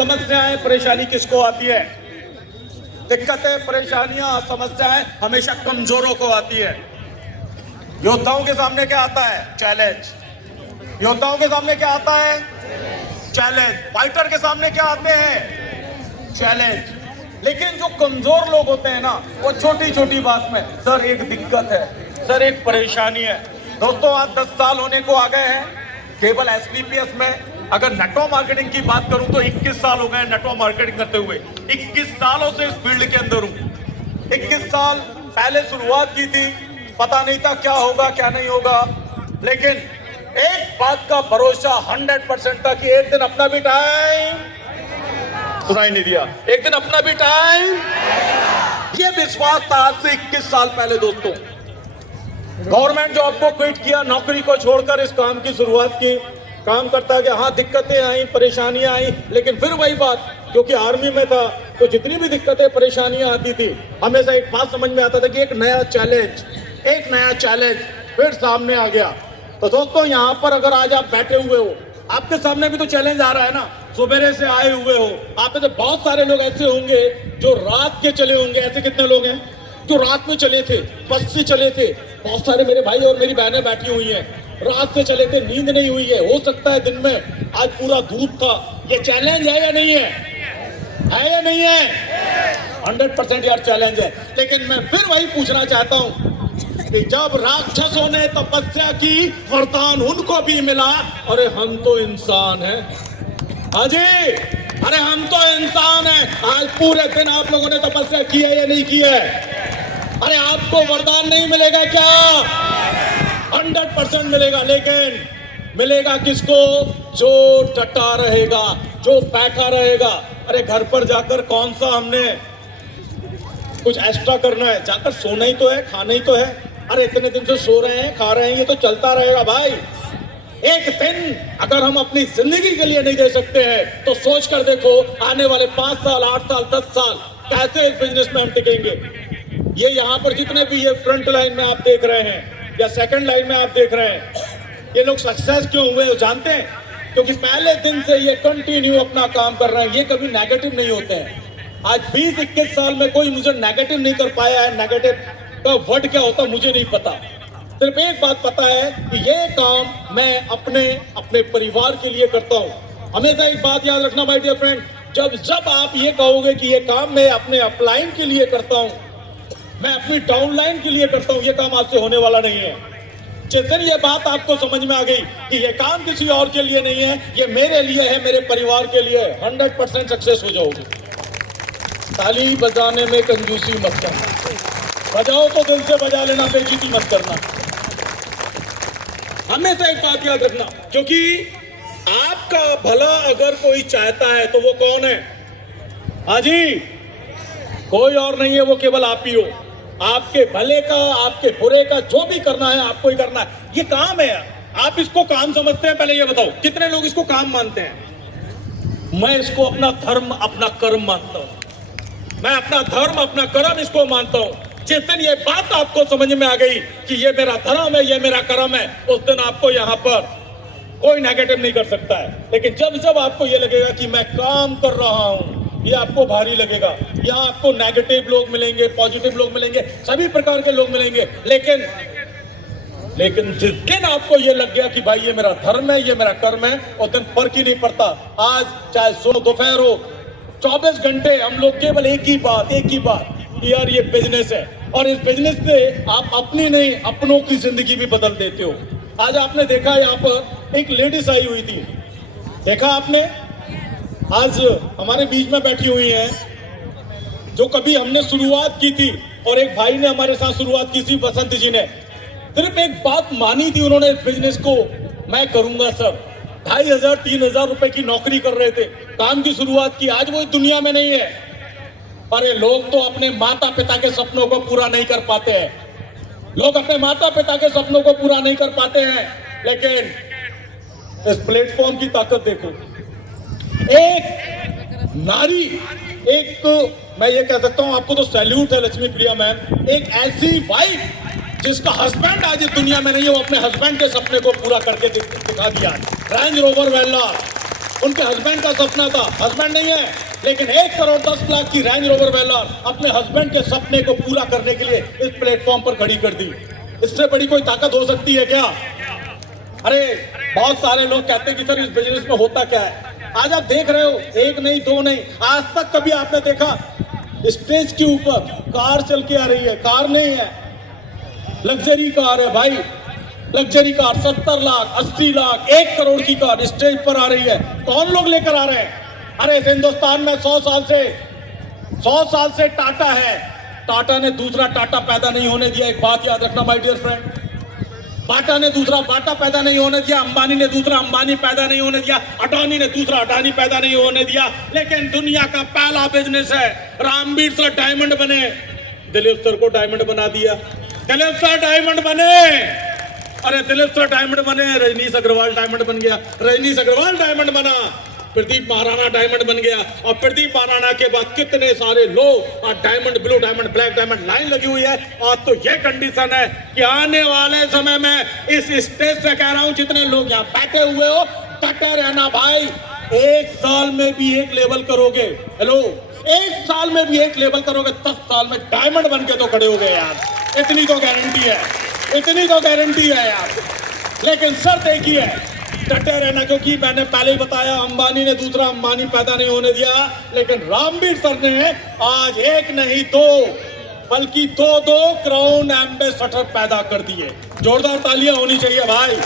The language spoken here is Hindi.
समस्याएं परेशानी किसको आती है? दिक्कतें परेशानियां समस्याएं हमेशा कमजोरों को आती है। योद्धाओं के सामने क्या आता है? चैलेंज। योद्धाओं के सामने क्या आता है? चैलेंज। फाइटर के सामने क्या आते हैं? चैलेंज। लेकिन जो कमजोर लोग होते हैं ना, वो छोटी छोटी बात में, सर एक दिक्कत है, सर एक परेशानी है। दोस्तों आज 10 साल होने को आ गए हैं केवल एसपीपीएस में। अगर नेटवर्क मार्केटिंग की बात करूं तो 21 साल हो गए नेटवर्क मार्केटिंग करते हुए। 21 सालों से इस फील्ड के अंदर हूं। 21 साल पहले शुरुआत की थी, पता नहीं था क्या होगा क्या नहीं होगा, लेकिन एक बात का भरोसा 100% था कि एक दिन अपना भी टाइम, सुनाई नहीं दिया, एक दिन अपना भी टाइम, ये विश्वास था आज से 21 साल पहले। दोस्तों गवर्नमेंट जॉब को क्विट किया, नौकरी को छोड़कर इस काम की शुरुआत की। काम करता गया, हाँ दिक्कतें आई, परेशानियां आई, लेकिन फिर वही बात, क्योंकि आर्मी में था तो जितनी भी दिक्कतें परेशानियां आती थी हमेशा एक बात समझ में आता था कि एक नया चैलेंज फिर सामने आ गया। तो दोस्तों यहाँ पर अगर आज आप बैठे हुए हो, आपके सामने भी तो चैलेंज आ रहा है ना। सुबह से आए हुए हो, आप में से बहुत सारे लोग ऐसे होंगे जो रात के चले होंगे। ऐसे कितने लोग हैं जो रात में चले थे, बस से चले थे? बहुत सारे मेरे भाई और मेरी बहनें बैठी हुई हैं, रात से चले थे, नींद नहीं हुई है। हो सकता है दिन में आज पूरा धूप था। ये चैलेंज है या नहीं है? है या नहीं है? 100% यार चैलेंज है। लेकिन मैं फिर वही पूछना चाहता हूं कि जब राक्षसों ने तपस्या की, वरदान उनको भी मिला। अरे हम तो इंसान हैं अजय, अरे हम तो इंसान हैं। आज पूरे दिन आप लोगों ने तपस्या की है या नहीं की है? अरे आपको वरदान नहीं मिलेगा क्या? 100% मिलेगा, लेकिन मिलेगा किसको? जो डटा रहेगा, जो बैठा रहेगा। अरे घर पर जाकर कौन सा हमने कुछ एक्स्ट्रा करना है? जाकर सोना ही तो है, खाना ही तो है। अरे इतने दिन से सो रहे हैं, खा रहे हैं, ये तो चलता रहेगा भाई। एक दिन अगर हम अपनी जिंदगी के लिए नहीं दे सकते हैं तो सोच कर देखो आने वाले 5 साल, 8 साल, 10 साल कैसे इस बिजनेस में हम टिकेंगे। ये यहाँ पर जितने भी ये फ्रंट लाइन में आप देख रहे हैं या सेकंड लाइन में आप देख रहे हैं, ये लोग सक्सेस क्यों हुए हो जानते हैं? क्योंकि पहले दिन से ये कंटिन्यू अपना काम कर रहे हैं। ये कभी नेगेटिव नहीं होते हैं। आज 20-21 साल में कोई मुझे नेगेटिव नहीं कर पाया है। नेगेटिव का वर्ड क्या होता मुझे नहीं पता। सिर्फ एक बात पता है कि ये काम मैं अपने परिवार के लिए करता हूँ। हमेशा एक बात याद रखना माय डियर फ्रेंड, जब आप ये कहोगे कि ये काम मैं अपने अपलाइन के लिए करता हूँ, मैं अपनी डाउनलाइन के लिए करता हूँ, ये काम आपसे होने वाला नहीं है। जिस दिन ये बात आपको समझ में आ गई कि ये काम किसी और के लिए नहीं है, ये मेरे लिए है, मेरे परिवार के लिए, 100% सक्सेस हो जाओगे। ताली बजाने में कंजूसी मत करना, बजाओ तो दिल से बजा लेना, बेइज्जती मत करना। हमेशा एक बात याद रखना, क्योंकि आपका भला अगर कोई चाहता है तो वो कौन है? हाजी, कोई और नहीं है, वो केवल आप ही हो। आपके भले का, आपके बुरे का जो भी करना है आपको ही करना है। ये काम है। आप इसको काम समझते हैं? पहले ये बताओ कितने लोग इसको काम मानते हैं? मैं इसको अपना धर्म, अपना कर्म मानता हूं। मैं अपना धर्म, अपना कर्म इसको मानता हूं। जिस दिन ये बात आपको समझ में आ गई कि ये मेरा धर्म है, ये मेरा कर्म है, उस दिन आपको यहाँ पर कोई नेगेटिव नहीं कर सकता है। लेकिन जब आपको ये लगेगा कि मैं काम कर रहा हूं, ये आपको भारी लगेगा। यहाँ आपको नेगेटिव लोग मिलेंगे, पॉजिटिव लोग मिलेंगे, सभी प्रकार के लोग मिलेंगे। लेकिन जिस दिन आपको ये लग गया कि भाई ये मेरा धर्म है, ये मेरा कर्म है, उस दिन फर्क ही नहीं पड़ता। आज चाहे सुबह दोपहर हो, 24 घंटे हम लोग केवल एक ही बात यार ये बिजनेस है। और इस बिजनेस से आप अपनी नहीं, अपनों की जिंदगी भी बदल देते हो। आज आपने देखा यहाँ पर एक लेडीज आई हुई थी, देखा आपने? आज हमारे बीच में बैठी हुई हैं जो कभी हमने शुरुआत की थी, और एक भाई ने हमारे साथ शुरुआत की थी, बसंत जी ने। सिर्फ एक बात मानी थी उन्होंने इस बिजनेस को, मैं करूंगा सर। 2500-3000 रुपए की नौकरी कर रहे थे, काम की शुरुआत की। आज वो दुनिया में नहीं है। पर ये लोग तो अपने माता पिता के सपनों को पूरा नहीं कर पाते हैं। लोग अपने माता पिता के सपनों को पूरा नहीं कर पाते हैं। लेकिन इस प्लेटफॉर्म की ताकत देखो। एक नारी, एक मैं ये कह सकता हूं, आपको तो सैल्यूट है लक्ष्मी प्रिया मैम, एक ऐसी वाइफ जिसका हस्बैंड आज दुनिया में नहीं है, वो अपने हस्बैंड के सपने को पूरा करके दिखा दिया। रेंज रोवर वेल्ला, उनके हस्बैंड का सपना था, हस्बैंड नहीं है, लेकिन 1 करोड़ 10 लाख की रेंज रोवर वेलर अपने हस्बैंड के सपने को पूरा करने के लिए इस प्लेटफॉर्म पर खड़ी कर दी। इससे बड़ी कोई ताकत हो सकती है क्या? अरे बहुत सारे लोग कहते हैं कि सर इस बिजनेस में होता क्या है। आज आप देख रहे हो, 1 नहीं 2 नहीं, आज तक कभी आपने देखा स्टेज के ऊपर कार चल के आ रही है? कार नहीं है, लग्जरी कार है भाई, लग्जरी कार 70 लाख 80 लाख 1 करोड़ की कार स्टेज पर आ रही है। कौन लोग लेकर आ रहे हैं? अरे हिंदुस्तान में 100 साल से टाटा है, टाटा ने दूसरा टाटा पैदा नहीं होने दिया। एक बात याद रखना माय डियर फ्रेंड, बाटा ने दूसरा बाटा पैदा नहीं होने दिया, अंबानी ने दूसरा अंबानी पैदा नहीं होने दिया, अडानी ने दूसरा अडानी पैदा नहीं होने दिया। लेकिन दुनिया का पहला बिजनेस है, रामवीर सर डायमंड बने, दिलीप सर को डायमंड बना दिया, दिलीप सर डायमंड बने। अरे दिलीप सर डायमंड बने, रजनीश अग्रवाल डायमंड बन गया, रजनीश अग्रवाल डायमंड बना, प्रदीप महाराणा डायमंड बन गया, और प्रदीप महाराणा के बाद कितने सारे लोग, और diamond blue diamond black diamond line लगी हुई है। और तो ये कंडीशन है कि आने वाले समय में इस स्टेज से कह रहा हूं, जितने लोग यहाँ बैठे हुए हो, डटे रहना भाई। 1 साल में भी 1 लेवल करोगे, हेलो 1 साल में भी 1 लेवल करोगे, 10 साल में डायमंड बन के तो खड़े हो गए यार। इतनी तो गारंटी है, इतनी तो गारंटी है यार। लेकिन शर्त एक ही है, डटे रहना, क्योंकि मैंने पहले ही बताया अंबानी ने दूसरा अंबानी पैदा नहीं होने दिया, लेकिन रामवीर सर ने आज 1 नहीं 2 बल्कि 2 क्राउन एम्बेसडर पैदा कर दिए। जोरदार तालियां होनी चाहिए भाई।